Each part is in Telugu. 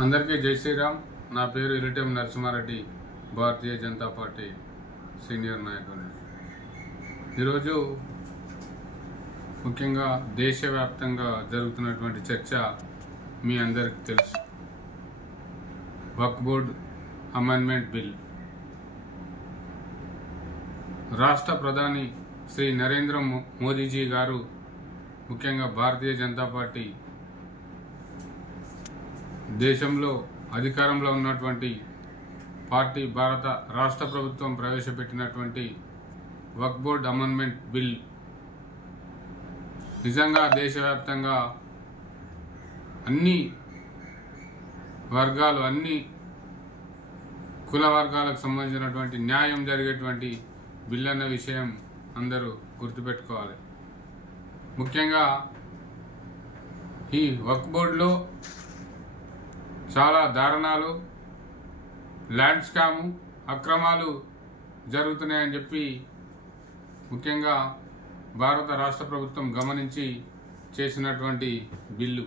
అందరికీ జై శ్రీరామ్. నా పేరు ఇరిటెం నరసింహారెడ్డి, భారతీయ జనతా పార్టీ సీనియర్ నాయకుడిని. ఈరోజు ముఖ్యంగా దేశవ్యాప్తంగా జరుగుతున్నటువంటి చర్చ మీ అందరికీ తెలుసు. వక్ఫ్ బోర్డ్ అమెండ్మెంట్ బిల్. రాష్ట్ర ప్రధాని శ్రీ నరేంద్ర మోదీజీ గారు, ముఖ్యంగా భారతీయ జనతా పార్టీ దేశంలో అధికారంలో ఉన్నటువంటి పార్టీ భారత రాష్ట్ర ప్రభుత్వం ప్రవేశపెట్టినటువంటి వక్ఫ్ బోర్డ్ అమెండ్మెంట్ బిల్ నిజంగా దేశవ్యాప్తంగా అన్ని వర్గాలు, అన్ని కుల వర్గాలకు సంబంధించినటువంటి న్యాయం జరిగేటువంటి బిల్ అన్న విషయం అందరూ గుర్తుపెట్టుకోవాలి. ముఖ్యంగా ఈ వక్ఫ్ బోర్డులో చాలా దారుణాలు, ల్యాండ్ స్కాము, అక్రమాలు జరుగుతున్నాయని చెప్పి ముఖ్యంగా భారత రాష్ట్ర ప్రభుత్వం గమనించి చేసినటువంటి బిల్లు.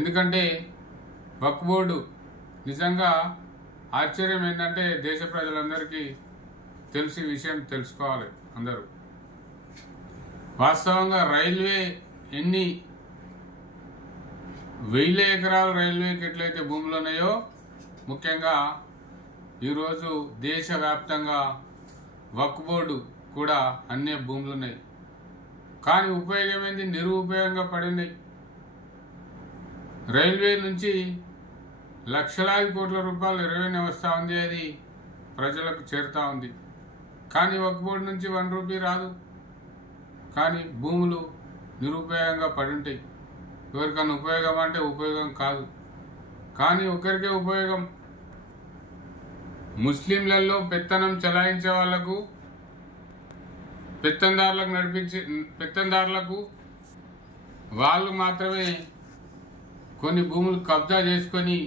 ఎందుకంటే వక్ఫ్ బోర్డు నిజంగా ఆశ్చర్యం ఏంటంటే దేశ ప్రజలందరికీ తెలిసి విషయం తెలుసుకోవాలి అందరూ. వాస్తవంగా రైల్వే ఎన్ని వేల ఎకరాలు రైల్వేకి ఎట్లయితే భూములు ఉన్నాయో, ముఖ్యంగా ఈరోజు దేశవ్యాప్తంగా వక్ఫ్ బోర్డు కూడా అన్ని భూములు ఉన్నాయి. కానీ ఉపయోగమైంది నిరుపయోగంగా పడినాయి. రైల్వే నుంచి లక్షలాది కోట్ల రూపాయలు రెవెన్యూ వస్తూ ఉంది, అది ప్రజలకు చేరుతూ ఉంది. కానీ వక్ఫ్ బోర్డు నుంచి 1 రూపీ రాదు. కానీ భూములు నిరుపయోగంగా పడి ఉంటాయి. ఎవరికన్నా ఉపయోగం అంటే ఉపయోగం కాదు, కానీ ఒకరికే ఉపయోగం. ముస్లింలలో పెత్తనం చలాయించే వాళ్లకు, పెత్తందారులకు వాళ్ళు మాత్రమే కొన్ని భూములు కబ్జా చేసుకొని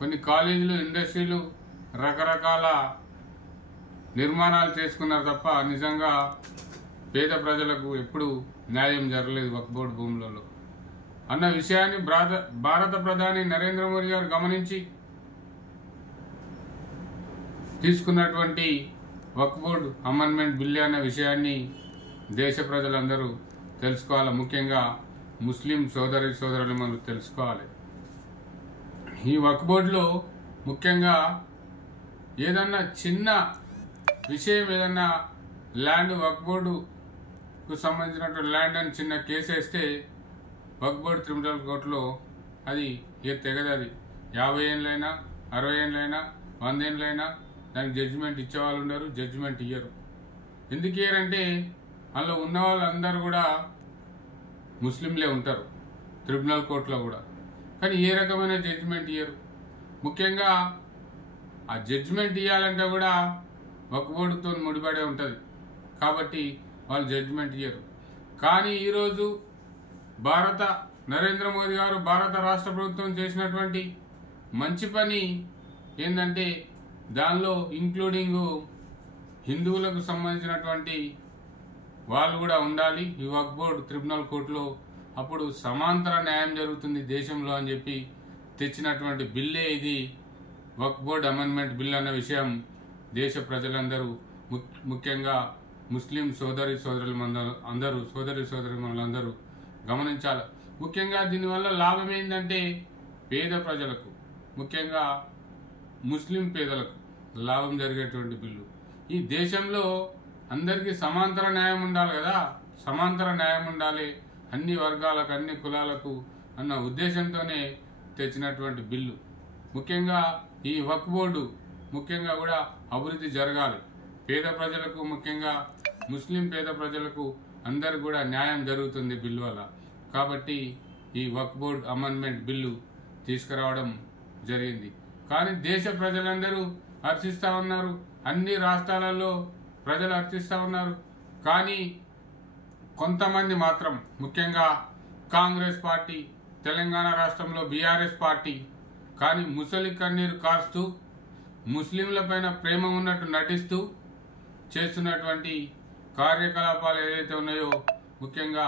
కొన్ని కాలేజీలు, ఇండస్ట్రీలు, రకరకాల నిర్మాణాలు చేసుకున్నారు తప్ప నిజంగా పేద ప్రజలకు ఎప్పుడు న్యాయం జరగలేదు వక్ఫ్ బోర్డు భూములలో అన్న విషయాన్ని భారత ప్రధాని నరేంద్ర మోదీ గారు గమనించి తీసుకున్నటువంటి వక్ఫ్ బోర్డు అమెండ్మెంట్ బిల్ అనే విషయాన్ని దేశ ప్రజలందరూ తెలుసుకోవాలి. ముఖ్యంగా ముస్లిం సోదరులు మనం తెలుసుకోవాలి. ఈ వక్ఫ్ బోర్డులో ముఖ్యంగా ఏదన్నా చిన్న విషయం, ఏదన్నా ల్యాండ్ వక్ఫ్ బోర్డుకు సంబంధించినటువంటి ల్యాండ్ అని చిన్న కేసు వేస్తే వక్ఫ్ బోర్డు ట్రిబ్యునల్ కోర్టులో అది తెగదు. అది 50 ఏళ్ళైనా, 60 ఏళ్ళైనా, 100 ఏళ్ళైనా దానికి జడ్జిమెంట్ ఇచ్చేవాళ్ళు ఉన్నారు, జడ్జిమెంట్ ఇయ్యరు. ఎందుకు ఇయ్యరంటే అందులో ఉన్న వాళ్ళందరూ కూడా ముస్లింలే ఉంటారు ట్రిబ్యునల్ కోర్టులో కూడా. కానీ ఏ రకమైన జడ్జిమెంట్ ఇయ్యరు. ముఖ్యంగా ఆ జడ్జిమెంట్ ఇవ్వాలంటే కూడా వక్ఫ్ బోర్డుతో ముడిపడే ఉంటుంది కాబట్టి వాళ్ళు జడ్జిమెంట్ ఇయ్యరు. కానీ ఈరోజు నరేంద్ర మోదీ గారు, భారత రాష్ట్ర ప్రభుత్వం చేసినటువంటి మంచి పని ఏంటంటే దానిలో ఇంక్లూడింగ్ హిందువులకు సంబంధించినటువంటి వాళ్ళు కూడా ఉండాలి ఈ వక్ఫ్ బోర్డు ట్రిబ్యునల్ కోర్టులో. అప్పుడు సమాంతర న్యాయం జరుగుతుంది దేశంలో అని చెప్పి తెచ్చినటువంటి బిల్లే ఇది వక్ఫ్ బోర్డు అమెండ్మెంట్ బిల్ అన్న విషయం దేశ ప్రజలందరూ, ముఖ్యంగా ముస్లిం సోదరులందరూ గమనించాలి. ముఖ్యంగా దీనివల్ల లాభం ఏంటంటే పేద ప్రజలకు, ముఖ్యంగా ముస్లిం పేదలకు లాభం జరిగేటువంటి బిల్లు. ఈ దేశంలో అందరికీ సమాంతర న్యాయం ఉండాలి కదా, సమాంతర న్యాయం ఉండాలి అన్ని వర్గాలకు, అన్ని కులాలకు అన్న ఉద్దేశంతోనే తెచ్చినటువంటి బిల్లు. ముఖ్యంగా ఈ వక్ఫ్ బోర్డు ముఖ్యంగా కూడా అభివృద్ధి జరగాలి. పేద ప్రజలకు, ముఖ్యంగా ముస్లిం పేద ప్రజలకు అందరు కూడా న్యాయం జరుగుతుంది బిల్లు వల్ల. కాబట్టి ఈ వక్ఫ్ బోర్డ్ అమెండ్మెంట్ బిల్లు తీసుకురావడం జరిగింది. కానీ దేశ ప్రజలందరూ హర్షిస్తూ ఉన్నారు, అన్ని రాష్ట్రాలలో ప్రజలు హర్షిస్తూ ఉన్నారు. కానీ కొంతమంది మాత్రం, ముఖ్యంగా కాంగ్రెస్ పార్టీ, తెలంగాణ రాష్ట్రంలో బీఆర్ఎస్ పార్టీ కానీ ముసలి కన్నీరు కారుస్తూ ముస్లింల పైన ప్రేమ ఉన్నట్టు నటిస్తూ చేస్తున్నటువంటి కార్యకలాపాలు ఏదైతే ఉన్నాయో ముఖ్యంగా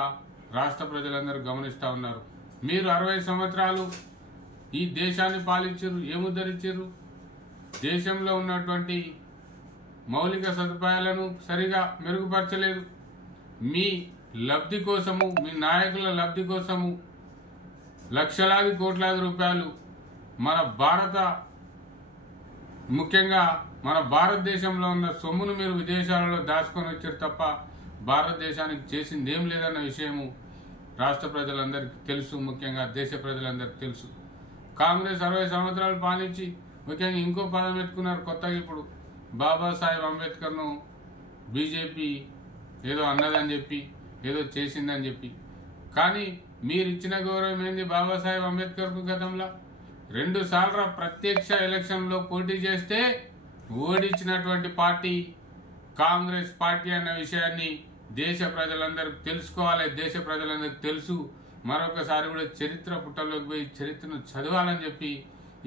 రాష్ట్ర ప్రజలందరూ గమనిస్తూ ఉన్నారు. మీరు 60 సంవత్సరాలు ఈ దేశాన్ని పాలించారు, ఏముద్ధరించారు? దేశంలో ఉన్నటువంటి మౌలిక సదుపాయాలను సరిగా మెరుగుపరచలేదు. మీ లబ్ధి కోసము, మీ నాయకుల లబ్ధి కోసము లక్షలాది కోట్లాది రూపాయలు ముఖ్యంగా మన భారతదేశంలో ఉన్న సొమ్మును మీరు విదేశాలలో దాచుకొని వచ్చారు తప్ప భారతదేశానికి చేసింది ఏం లేదన్న విషయము రాష్ట్ర ప్రజలందరికీ తెలుసు, ముఖ్యంగా దేశ ప్రజలందరికీ తెలుసు. కాంగ్రెస్ 60 సంవత్సరాలు పాలించి ముఖ్యంగా ఇంకో పదం ఎత్తుకున్నారు కొత్తగా. ఇప్పుడు బాబాసాహెబ్ అంబేద్కర్ను బీజేపీ ఏదో అన్నదని చెప్పి, ఏదో చేసిందని చెప్పి. కానీ మీరు ఇచ్చిన గౌరవం ఏంది బాబాసాహెబ్ అంబేద్కర్కు? గతంలో 2 సార్లు ప్రత్యక్ష ఎలక్షన్లో పోటీ చేస్తే ఓడించినటువంటి పార్టీ కాంగ్రెస్ పార్టీ అన్న విషయాన్ని దేశ ప్రజలందరికీ తెలుసుకోవాలి. దేశ ప్రజలందరికీ తెలుసు. మరొకసారి కూడా చరిత్ర పుటల్లోకి పోయి చరిత్రను చదవాలని చెప్పి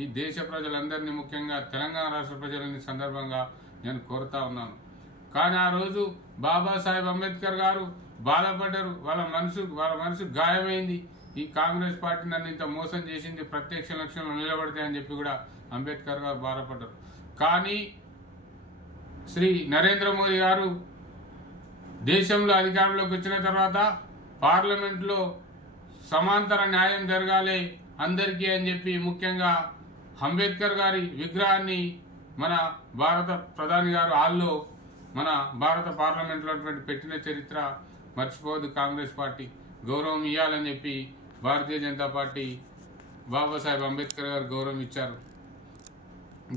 ఈ దేశ ప్రజలందరినీ, ముఖ్యంగా తెలంగాణ రాష్ట్ర ప్రజలని సందర్భంగా నేను కోరుతా ఉన్నాను. కానీ ఆ రోజు బాబాసాహెబ్ అంబేద్కర్ గారు బాధపడ్డారు. వాళ్ళ మనసు గాయమైంది. ఈ కాంగ్రెస్ పార్టీ నన్ను ఇంత మోసం చేసింది, ప్రత్యక్ష ఎలక్షన్లో నిలబడితే అని చెప్పి కూడా అంబేద్కర్ గారు బాధపడ్డారు. కానీ శ్రీ నరేంద్ర మోదీ గారు దేశంలో అధికారంలోకి వచ్చిన తర్వాత పార్లమెంట్లో సమాంతర న్యాయం జరగాలి అందరికీ అని చెప్పి ముఖ్యంగా అంబేద్కర్ గారి విగ్రహాన్ని మన భారత ప్రధాని గారు హాల్లో మన భారత పార్లమెంట్లో పెట్టిన చరిత్ర మర్చిపోదు కాంగ్రెస్ పార్టీ. గౌరవం ఇవ్వాలని చెప్పి భారతీయ జనతా పార్టీ బాబాసాహెబ్ అంబేద్కర్ గారు గౌరవం ఇచ్చారు.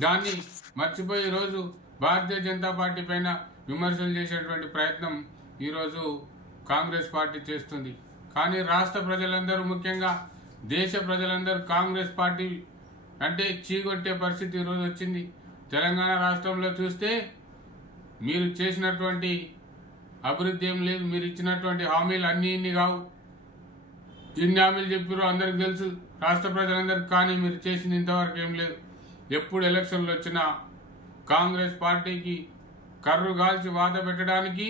దాన్ని మర్చిపోయి ఈరోజు భారతీయ జనతా పార్టీ పైన విమర్శలు చేసేటువంటి ప్రయత్నం ఈరోజు కాంగ్రెస్ పార్టీ చేస్తుంది. కానీ రాష్ట్ర ప్రజలందరూ, ముఖ్యంగా దేశ ప్రజలందరూ కాంగ్రెస్ పార్టీ అంటే చీకొట్టే పరిస్థితి ఈరోజు వచ్చింది. తెలంగాణ రాష్ట్రంలో చూస్తే మీరు చేసినటువంటి అభివృద్ధి ఏం లేదు. మీరు ఇచ్చినటువంటి హామీలు ఇన్ని కావు. ఇన్ని హామీలు చెప్పారో అందరికి తెలుసు, రాష్ట్ర ప్రజలందరికీ. కానీ మీరు చేసింది ఇంతవరకు ఏం లేదు. ఎప్పుడు ఎలక్షన్లు వచ్చినా కాంగ్రెస్ పార్టీకి కర్రు గాల్చి వాత పెట్టడానికి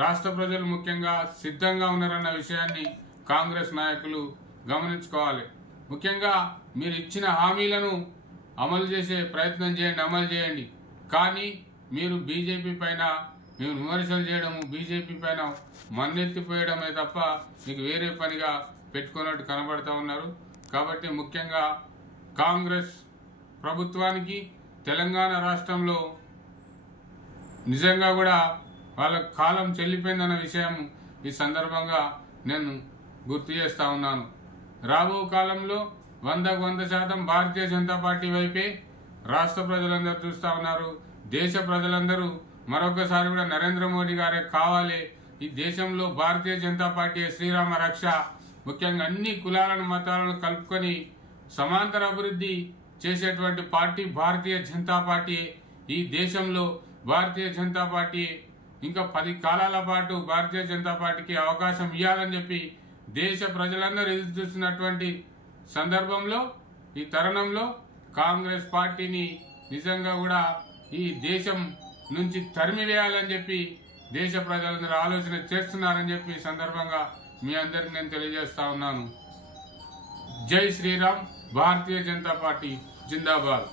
రాష్ట్ర ప్రజలు ముఖ్యంగా సిద్ధంగా ఉన్నారన్న విషయాన్ని కాంగ్రెస్ నాయకులు గమనించుకోవాలి. ముఖ్యంగా మీరు ఇచ్చిన హామీలను అమలు చేసే ప్రయత్నం చేయండి, అమలు చేయండి. కానీ మీరు బీజేపీ పైన మేము విమర్శలు చేయడము, బీజేపీ పైన మన్నెత్తిపోయడమే తప్ప మీకు వేరే పనిగా పెట్టుకున్నట్టు కనబడతా ఉన్నారు. కాబట్టి ముఖ్యంగా కాంగ్రెస్ ప్రభుత్వానికి తెలంగాణ రాష్ట్రంలో నిజంగా కూడా వాళ్ళ కాలం చెల్లిపోయిందన్న విషయం ఈ సందర్భంగా నేను గుర్తు చేస్తా ఉన్నాను. రాబో కాలంలో 100% భారతీయ జనతా పార్టీ వైపే రాష్ట్ర ప్రజలందరూ చూస్తూ ఉన్నారు. దేశ ప్రజలందరూ మరొకసారి కూడా నరేంద్ర మోడీ గారే కావాలి. ఈ దేశంలో భారతీయ జనతా పార్టీ శ్రీరామ రక్ష. ముఖ్యంగా అన్ని కులాలను, మతాలను కలుపుకొని సమాంతర అభివృద్ధి చేసేటువంటి పార్టీ భారతీయ జనతా పార్టీ. ఈ దేశంలో భారతీయ జనతా పార్టీ ఇంకా 10 కాలాల పాటు భారతీయ జనతా పార్టీకి అవకాశం ఇవ్వాలని చెప్పి దేశ ప్రజలందరూ ఎదురు చూస్తున్నటువంటి సందర్భంలో, ఈ తరుణంలో కాంగ్రెస్ పార్టీని నిజంగా కూడా ఈ దేశం నుంచి తరిమివేయాలని చెప్పి దేశ ప్రజలందరూ ఆలోచన చేస్తున్నారని చెప్పి సందర్భంగా మీ అందరికి నేను తెలియజేస్తా ఉన్నాను. జై శ్రీరామ్. భారతీయ జనతా పార్టీ జిందాబాద్.